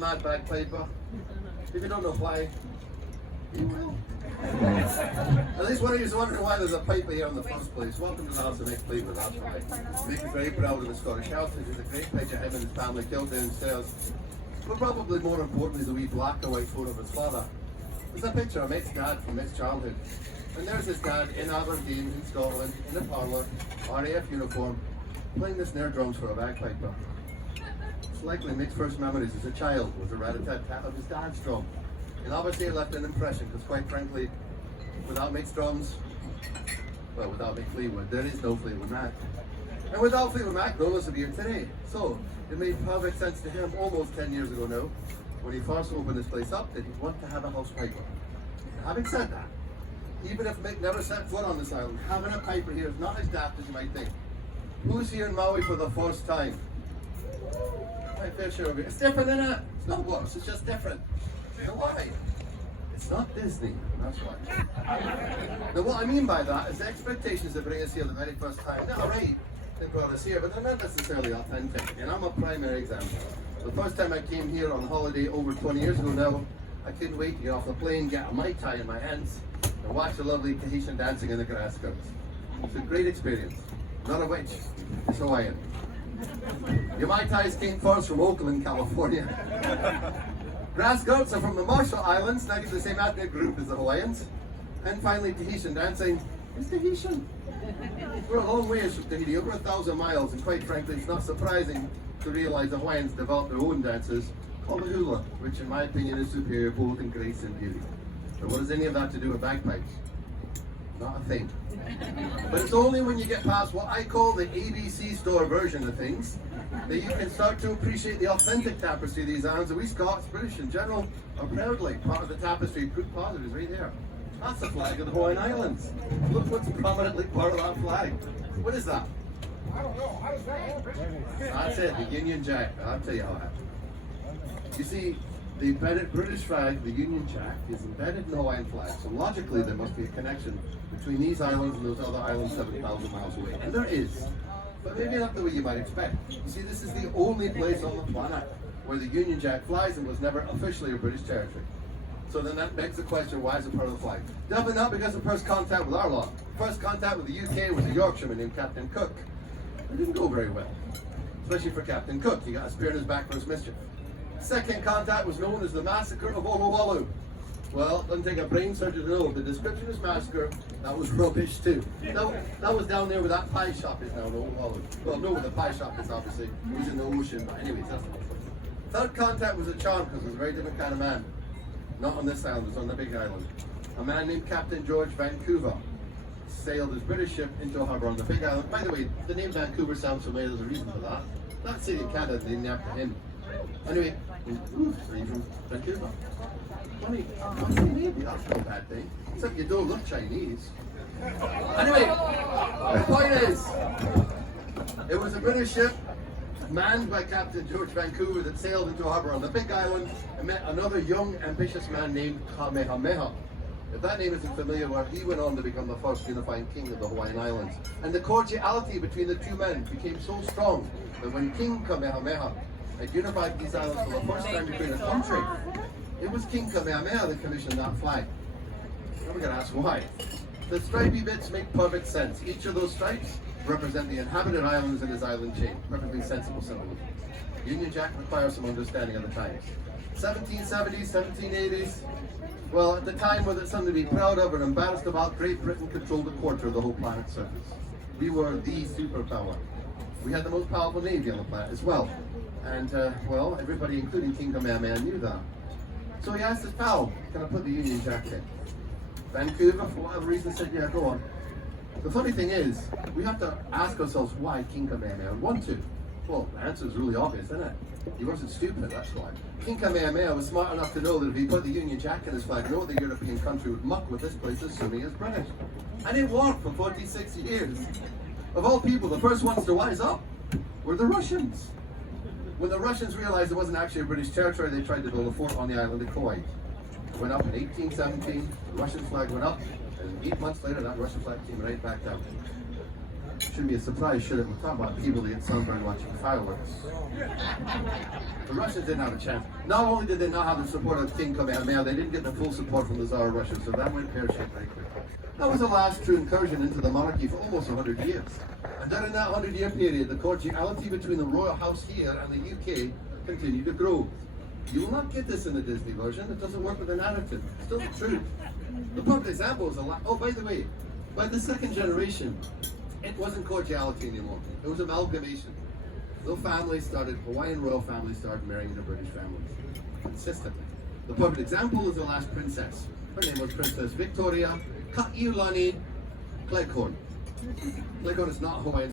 mad bagpiper? If you don't know why, you will. At least one of you is wondering why there's a piper here in the first place. Welcome to the House of Mixed Piper, that's right. Make me very proud of the Scottish heritage. It's a great picture of him and his family killed downstairs. But probably more importantly, the wee black and white photo of his father. There's a picture of Mick's dad from Mick's childhood. And there's his dad in Aberdeen, in Scotland, in a parlour, RAF uniform, playing the snare drums for a bagpiper. It's likely Mick's first memories as a child was a rat-a-tat-tat of his dad's drum. And obviously it left an impression, because quite frankly, without Mick's drums, well, without Mick Fleetwood, there is no Fleetwood Mac. And without Fleetwood Mac, none of us would be here today. So, it made perfect sense to him almost 10 years ago now, when he first opened this place up, that he'd want to have a house piper. And having said that, even if Mick never set foot on this island, having a piper here is not as daft as you might think. Who's here in Maui for the first time? My fair share of it. It's different, isn't it? It's not worse, it's just different. Now why? It's not Disney, that's why. Now what I mean by that is the expectations that bring us here the very first time. They're alright, they brought us here, but they're not necessarily authentic. And I'm a primary example. The first time I came here on holiday over 20 years ago now, I couldn't wait to get off the plane, get a Mai Tai in my hands, and watch the lovely Tahitian dancing in the grass skirts. It's a great experience, none of which is Hawaiian. Your Mai Tais came first from Oakland, California. Grass skirts are from the Marshall Islands, not even the same ethnic group as the Hawaiians. And finally, Tahitian dancing is Tahitian. We're a long ways from Tahiti, over 1,000 miles, and quite frankly, it's not surprising to realize the Hawaiians developed their own dances called the hula, which in my opinion is superior both in grace and beauty. But what does any of that to do with bagpipes? Not a thing. But it's only when you get past what I call the ABC store version of things that you can start to appreciate the authentic tapestry of these islands that we Scots, British in general, are proudly part of the tapestry. Proof positive is right there. That's the flag of the Hawaiian Islands. Look what's prominently part of that flag. What is that? I don't know. How does that happen? That's it, the Union Jack. I'll tell you how it happened. You see, the embedded British flag, the Union Jack, is embedded in the Hawaiian flag. So logically, there must be a connection between these islands and those other islands 7,000 miles away. And there is. But maybe not the way you might expect. You see, this is the only place on the planet where the Union Jack flies and was never officially a British territory. So then that begs the question, why is it part of the flag? Definitely not because of first contact with our lot. First contact with the UK was a Yorkshireman named Captain Cook. It didn't go very well, especially for Captain Cook. He got a spear in his back for his mischief. Second contact was known as the Massacre of Olowalu. Well, it doesn't take a brain surgeon to know the description of this massacre, that was rubbish too. That was down there where that pie shop is now in Olowalu. Well, no, where the pie shop is obviously. It was in the ocean, but anyways, that's the point. Third contact was a charm because he was a very different kind of man. Not on this island, it was on the big island. A man named Captain George Vancouver sailed his British ship into a harbour on the big island. By the way, the name Vancouver sounds familiar, there's a reason for that. That city in Canada is named after him. Anyway, so he's from Vancouver. Funny, maybe that's no bad thing. Except you don't look Chinese. Anyway, the point is, it was a British ship manned by Captain George Vancouver that sailed into a harbour on the big island and met another young, ambitious man named Kamehameha. If that name isn't familiar, well, he went on to become the first unifying king of the Hawaiian Islands. And the cordiality between the two men became so strong that when King Kamehameha had unified these islands for the first time to create a country, it was King Kamehameha that commissioned that flag. Now we're going to ask why. The stripy bits make perfect sense. Each of those stripes represent the inhabited islands in his island chain. Perfectly sensible symbolism. Union Jack requires some understanding of the times. 1770s, 1780s. Well, at the time when it's something to be proud of or embarrassed about, Great Britain controlled a quarter of the whole planet's surface. We were the superpower. We had the most powerful navy on the planet as well. And, well, everybody, including King Kamehameha, knew that. So he asked his pal, can I put the Union Jack in? Vancouver, for whatever reason, said, yeah, go on. The funny thing is, we have to ask ourselves why King Kamehameha would want to. Well, the answer is really obvious, isn't it? He wasn't stupid, that's why. King Kamehameha was smart enough to know that if he put the Union Jack in his flag, no other European country would muck with this place, assuming it's British. And it worked for 40, 60 years. Of all people, the first ones to wise up were the Russians. When the Russians realized it wasn't actually a British territory, they tried to build a fort on the island of Kauai. It went up in 1817, the Russian flag went up, and 8 months later, that Russian flag came right back down. Shouldn't be a surprise, should it? We're talking about people that get sunburned watching fireworks. The Russians didn't have a chance. Not only did they not have the support of King Kamehameha, they didn't get the full support from the Tsar of Russia, so that went pear-shaped very quickly. That was the last true incursion into the monarchy for almost 100 years. And during that 100-year period, the cordiality between the royal house here and the UK continued to grow. You will not get this in the Disney version. It doesn't work with the narrative. It's still the truth. The perfect example is oh, by the way, by the second generation, it wasn't cordiality anymore. It was amalgamation. No families started, Hawaiian royal families started marrying the British families consistently. The perfect example is the last princess. Her name was Princess Victoria Ka'iulani Cleghorn. Cleghorn is not Hawaiian.